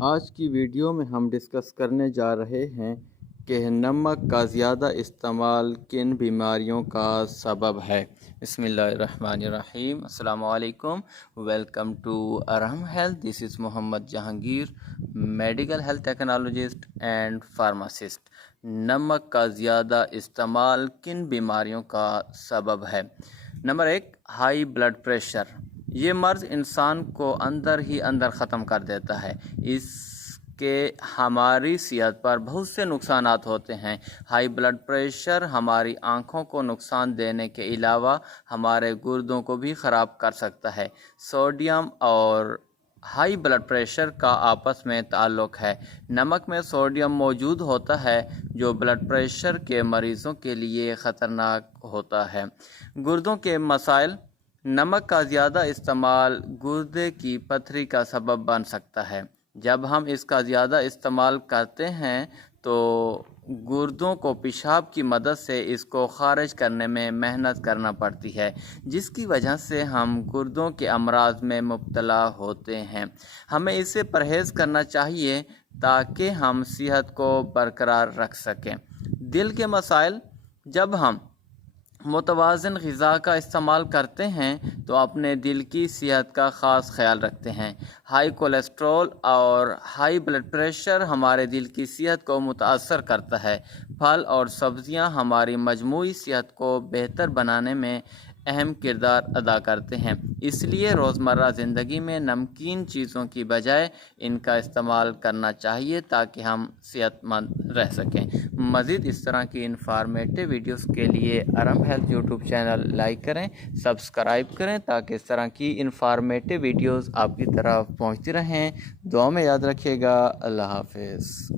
آج کی ویڈیو میں ہم ڈسکس کرنے جا رہے ہیں کہ نمک کا زیادہ استعمال کن بیماریوں کا سبب ہے۔ بسم اللہ الرحمن الرحیم۔ السلام علیکم، welcome to Arham health. This is Muhammad Jahangir, medical health technologist and pharmacist. نمک کا زیادہ استعمال کن بیماریوں کا سبب ہے؟ Number 1، high blood pressure. یہ مرض انسان کو اندر ہی اندر ختم کر دیتا ہے۔ اس کے ہماری صحت پر بہت سے نقصانات ہوتے ہیں۔ ہائی بلڈ پریشر ہماری آنکھوں کو نقصان دینے کے علاوہ ہمارے گردوں کو بھی خراب کر سکتا ہے۔ سوڈیم اور ہائی بلڈ پریشر کا آپس میں تعلق ہے۔ نمک میں سوڈیم موجود ہوتا ہے جو بلڈ پریشر کے مریضوں کے لیے خطرناک ہوتا ہے۔ گردوں کے مسائل۔ نمک کا زیادہ استعمال گردے کی پتھری کا سبب بن سکتا ہے۔ جب ہم اس کا زیادہ استعمال کرتے ہیں تو گردوں کو پیشاب کی مدد سے اس کو خارج کرنے میں محنت کرنا پڑتی ہے، جس کی وجہ سے ہم گردوں کے امراض میں مبتلا ہوتے ہیں۔ ہمیں اس سے پرہیز کرنا چاہیے تاکہ ہم صحت کو برقرار رکھ سکیں۔ دل کے مسائل۔ جب ہم متوازن غذا کا استعمال کرتے ہیں تو اپنے دل کی صحت کا خاص خیال رکھتے ہیں۔ ہائی کولیسٹرول اور ہائی بلڈ پریشر ہمارے دل کی صحت کو متاثر کرتا ہے۔ پھل اور سبزیاں ہماری مجموعی صحت کو بہتر بنانے میں اہم کردار ادا کرتے ہیں، اس لیے روزمرہ زندگی میں نمکین چیزوں کی بجائے ان کا استعمال کرنا چاہیے تاکہ ہم صحت مند رہ سکیں۔ مزید اس طرح کی انفارمیٹیو ویڈیوز کے لیے ارحم ہیلتھ یوٹیوب چینل لائک کریں، سبسکرائب کریں تاکہ اس طرح کی انفارمیٹیو ویڈیوز آپ کی طرف پہنچتی رہیں۔ دعا میں یاد رکھیے گا۔ اللہ حافظ۔